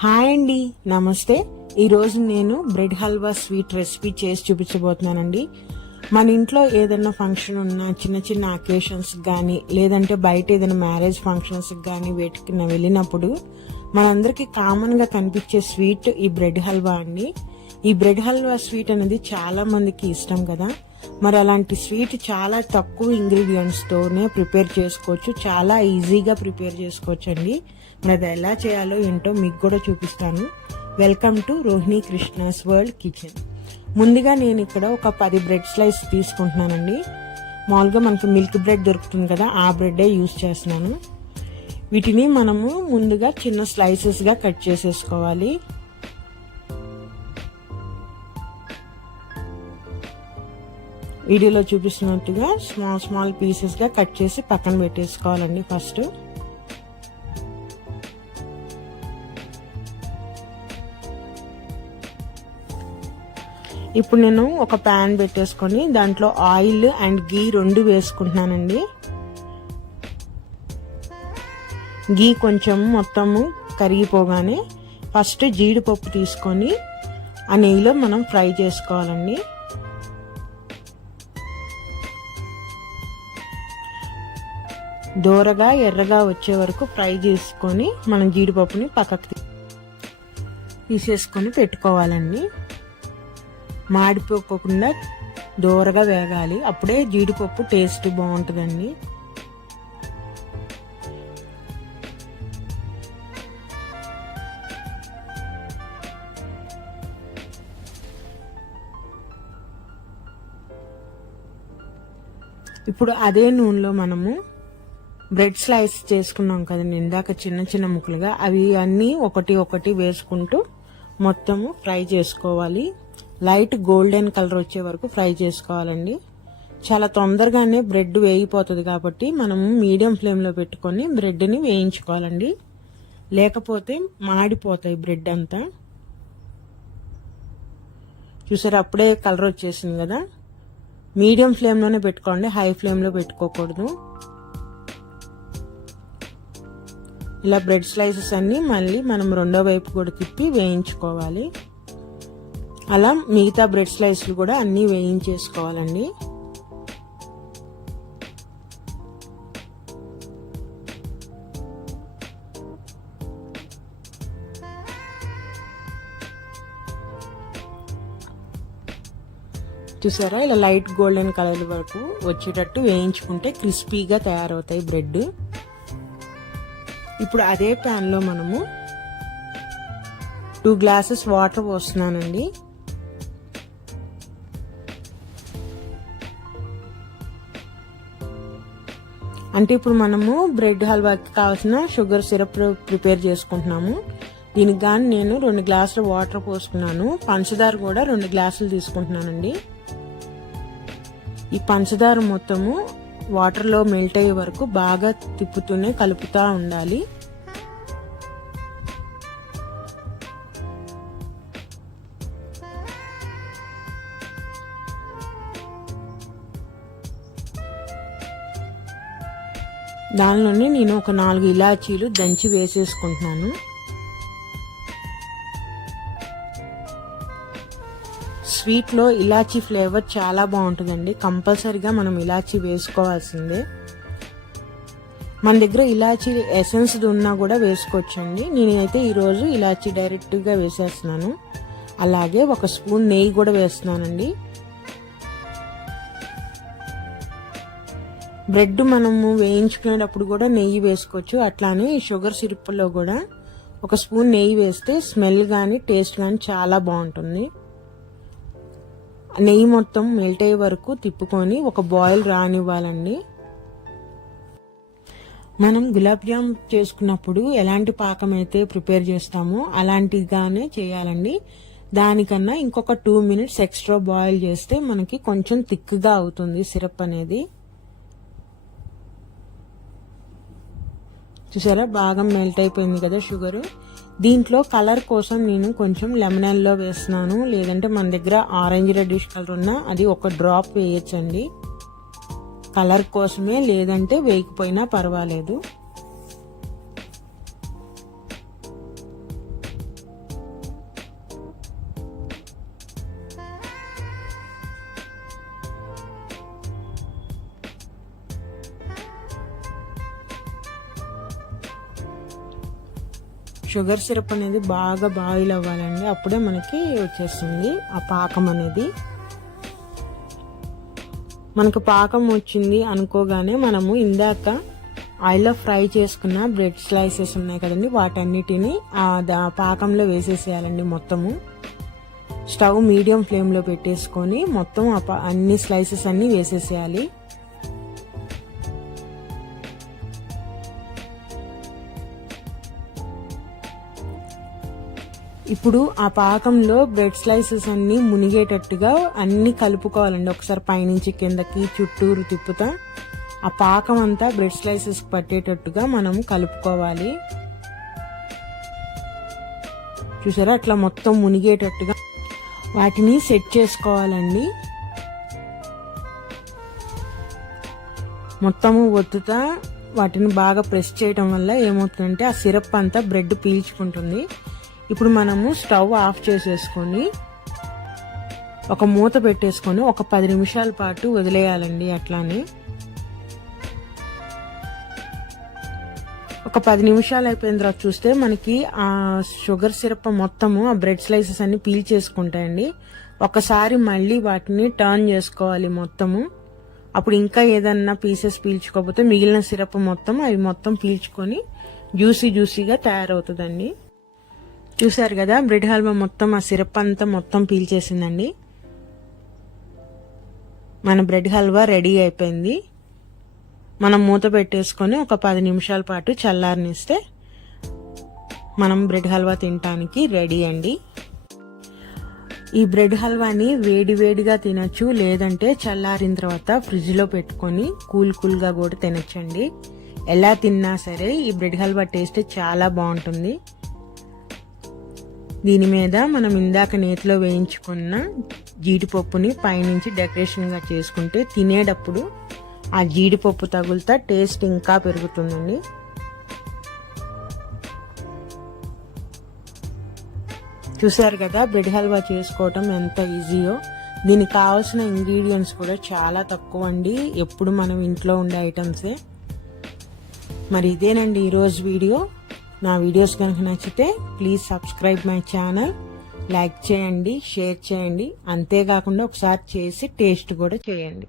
Hi అండి నమస్తే. ఈరోజు నేను బ్రెడ్ హల్వా స్వీట్ రెసిపీ చేసి చూపించబోతున్నానండి. మన ఇంట్లో ఏదైనా ఫంక్షన్ ఉన్నా చిన్న చిన్న అకేషన్స్ కానీ లేదంటే బయట ఏదైనా మ్యారేజ్ ఫంక్షన్స్ కానీ వేటికి వెళ్ళినప్పుడు మనందరికీ కామన్గా కనిపించే స్వీట్ ఈ బ్రెడ్ హల్వా అండి. ఈ బ్రెడ్ హల్వా స్వీట్ అనేది చాలా మందికి ఇష్టం కదా. మరి అలాంటి స్వీట్ చాలా తక్కువ ఇంగ్రీడియంట్స్తోనే ప్రిపేర్ చేసుకోవచ్చు చాలా ఈజీగా ప్రిపేర్ చేసుకోవచ్చు అండి మరి అది ఎలా చేయాలో ఏంటో మీకు కూడా చూపిస్తాను. Welcome to Rohini Krishna's world kitchen ముందుగా నేను ఇక్కడ ఒక పది బ్రెడ్ స్లైస్ తీసుకుంటున్నానండి. మామూలుగా మనకు మిల్క్ బ్రెడ్ దొరుకుతుంది కదా ఆ బ్రెడ్డే యూస్ చేస్తున్నాను. వీటిని మనము ముందుగా చిన్న స్లైసెస్గా కట్ చేసేసుకోవాలి. వీడియోలో చూపిస్తున్నట్టుగా స్మాల్ స్మాల్ పీసెస్గా కట్ చేసి పక్కన పెట్టేసుకోవాలండి ఫస్ట్. ఇప్పుడు నేను ఒక ప్యాన్ పెట్టేసుకొని దాంట్లో ఆయిల్ అండ్ గీ రెండు వేసుకుంటున్నానండి. గీ కొంచెం మొత్తము కరిగిపోగానే ఫస్ట్ జీడిపప్పు తీసుకొని ఆ నెయ్యిలో మనం ఫ్రై చేసుకోవాలండి. దూరగా ఎర్రగా వచ్చే వరకు ఫ్రై చేసుకొని మనం జీడిపప్పుని పక్కకు తీసేసుకొని పెట్టుకోవాలండి. మాడిపోకుండా దూరగా వేగాలి. అప్పుడే జీడిపప్పు టేస్ట్ బాగుంటుందండి. ఇప్పుడు అదే నూనెలో మనము బ్రెడ్ స్లైస్ చేసుకున్నాం కదండి. ఇందాక చిన్న చిన్న ముక్కలుగా. అవి అన్నీ ఒకటి ఒకటి వేసుకుంటూ మొత్తము ఫ్రై చేసుకోవాలి. లైట్ గోల్డెన్ కలర్ వచ్చే వరకు ఫ్రై చేసుకోవాలండి. చాలా తొందరగానే బ్రెడ్ వేగిపోతుంది కాబట్టి మనం మీడియం ఫ్లేమ్లో పెట్టుకొని బ్రెడ్ని వేయించుకోవాలండి. లేకపోతే మాడిపోతాయి బ్రెడ్ అంతా. చూసారు? అప్పుడే కలర్ వచ్చేసింది కదా? మీడియం ఫ్లేమ్లోనే పెట్టుకోండి. హై ఫ్లేమ్లో పెట్టుకోకూడదు. ఇలా బ్రెడ్ స్లైసెస్ అన్నీ మళ్ళీ మనం రెండో వైపు కూడా తిప్పి వేయించుకోవాలి. అలా మిగతా బ్రెడ్ స్లైస్లు కూడా అన్నీ వేయించేసుకోవాలండి. చూసారా? ఇలా లైట్ గోల్డెన్ కలర్ వరకు వచ్చేటట్టు వేయించుకుంటే క్రిస్పీగా తయారవుతాయి బ్రెడ్. ఇప్పుడు అదే ప్యాన్లో మనము టూ గ్లాసెస్ వాటర్ పోస్తున్నానండి. అంటే ఇప్పుడు మనము బ్రెడ్ హల్వాకి కావాల్సిన షుగర్ సిరప్ ప్రిపేర్ చేసుకుంటున్నాము. దీనికి కానీ నేను రెండు గ్లాసులు వాటర్ పోసుకున్నాను. పంచదార కూడా రెండు గ్లాసులు తీసుకుంటున్నానండి. ఈ పంచదార మొత్తము వాటర్లో మెల్ట్ అయ్యే వరకు బాగా తిప్పుతూనే కలుపుతూ ఉండాలి. దానిలోనే నేను ఒక నాలుగు ఇలాచీలు దంచి వేసేసుకుంటున్నాను. స్వీట్లో ఇలాచీ ఫ్లేవర్ చాలా బాగుంటుందండి. కంపల్సరీగా మనం ఇలాచీ వేసుకోవాల్సిందే. మన దగ్గర ఇలాచీ ఎసెన్స్ ఉన్నా కూడా వేసుకోవచ్చండి. నేనైతే ఈరోజు ఇలాచీ డైరెక్ట్గా వేసేస్తున్నాను. అలాగే ఒక స్పూన్ నెయ్యి కూడా వేస్తున్నానండి. బ్రెడ్ మనము వేయించుకునేటప్పుడు కూడా నెయ్యి వేసుకోవచ్చు. అట్లానే షుగర్ సిరప్లో కూడా ఒక స్పూన్ నెయ్యి వేస్తే స్మెల్ కానీ టేస్ట్ కానీ చాలా బాగుంటుంది. నెయ్యి మొత్తం మెల్ట్ అయ్యే వరకు తిప్పుకొని ఒక బాయిల్ రానివ్వాలండి. మనం గులాబ్ జామ్ చేసుకున్నప్పుడు ఎలాంటి పాకం అయితే ప్రిపేర్ చేస్తామో అలాంటిగానే చేయాలండి. దానికన్నా ఇంకొక టూ మినిట్స్ ఎక్స్ట్రా బాయిల్ చేస్తే మనకి కొంచెం థిక్గా అవుతుంది సిరప్ అనేది. చూసారా? బాగా మెల్ట్ అయిపోయింది కదా షుగర్ దీంట్లో కలర్ కోసం నేను కొంచెం లెమనల్లో వేస్తున్నాను. లేదంటే మన దగ్గర ఆరెంజ్ రెడ్డిష్ కలర్ ఉన్నా అది ఒక డ్రాప్ వేయచ్చండి. కలర్ కోసమే లేదంటే వేయకపోయినా పర్వాలేదు. షుగర్ సిరప్ అనేది బాగా బాయిల్ అవ్వాలండి. అప్పుడే మనకి వచ్చేస్తుంది ఆ పాకం అనేది. మనకు పాకం వచ్చింది అనుకోగానే మనము ఇందాక ఆయిల్లో ఫ్రై చేసుకున్న బ్రెడ్ స్లైసెస్ ఉన్నాయి కదండి వాటన్నిటిని ఆ దా- పాకంలో వేసేసేయాలండి మొత్తము. స్టవ్ మీడియం ఫ్లేమ్లో పెట్టేసుకొని మొత్తం ఆ అన్ని స్లైసెస్ అన్నీ వేసేసేయాలి. ఇప్పుడు ఆ పాకంలో బ్రెడ్ స్లైసెస్ అన్ని మునిగేటట్టుగా అన్ని కలుపుకోవాలండి. ఒకసారి పైనుంచి కిందకి చుట్టూరు తిప్పుతా. ఆ పాకం అంతా బ్రెడ్ స్లైసెస్ పట్టేటట్టుగా మనం కలుపుకోవాలి. చూసారా? అట్లా మొత్తం మునిగేటట్టుగా వాటిని సెట్ చేసుకోవాలండి. మొత్తము ఒత్తుతా. వాటిని బాగా ప్రెస్ చేయడం వల్ల ఏమవుతుందంటే ఆ సిరప్ అంతా బ్రెడ్ పీల్చుకుంటుంది. ఇప్పుడు మనము స్టవ్ ఆఫ్ చేసేసుకొని ఒక మూత పెట్టేసుకొని ఒక పది నిమిషాల పాటు వదిలేయాలండి అట్లానే. ఒక పది నిమిషాలు అయిపోయిన తర్వాత చూస్తే మనకి ఆ షుగర్ సిరప్ మొత్తము ఆ బ్రెడ్ స్లైసెస్ అన్ని పీల్ చేసుకుంటాయండి. ఒకసారి మళ్ళీ వాటిని టర్న్ చేసుకోవాలి మొత్తము. అప్పుడు ఇంకా ఏదన్నా పీసెస్ పీల్చుకోకపోతే మిగిలిన సిరప్ మొత్తం అవి మొత్తం పీల్చుకొని జ్యూసీ జ్యూసీగా తయారవుతుందండి. చూసారు కదా బ్రెడ్ హల్వా మొత్తం ఆ సిరప్ అంతా మొత్తం పీల్చేసిందండి మన బ్రెడ్ హల్వా రెడీ అయిపోయింది. మనం మూత పెట్టేసుకొని ఒక పది నిమిషాల పాటు చల్లారనిస్తే మనం బ్రెడ్ హల్వా తినటానికి రెడీ అండి. ఈ బ్రెడ్ హల్వాని వేడి వేడిగా తినచ్చు లేదంటే చల్లారిన తర్వాత ఫ్రిడ్జ్లో పెట్టుకొని కూల్ కూల్గా కూడా తినచ్చండి. ఎలా తిన్నా సరే ఈ బ్రెడ్ హల్వా టేస్ట్ చాలా బాగుంటుంది. దీని మీద మనం ఇందాక నేతిలో వేయించుకున్న జీడిపప్పుని పైనుంచి డెకరేషన్గా చేసుకుంటే తినేటప్పుడు ఆ జీడిపప్పు తగులుతా టేస్ట్ ఇంకా పెరుగుతుందండి. చూసారు కదా బ్రెడ్ హల్వా చేసుకోవటం ఎంత ఈజీయో. దీనికి కావాల్సిన ఇంగ్రీడియంట్స్ కూడా చాలా తక్కువ అండి. ఎప్పుడు మనం ఇంట్లో ఉండే ఐటమ్సే. మరి ఇదేనండి ఈరోజు వీడియో. నా వీడియోస్ కనుక నచ్చితే please subscribe my channel like చేయండి షేర్ చేయండి. అంతేకాకుండా ఒకసారి చేసి టేస్ట్ కూడా చేయండి.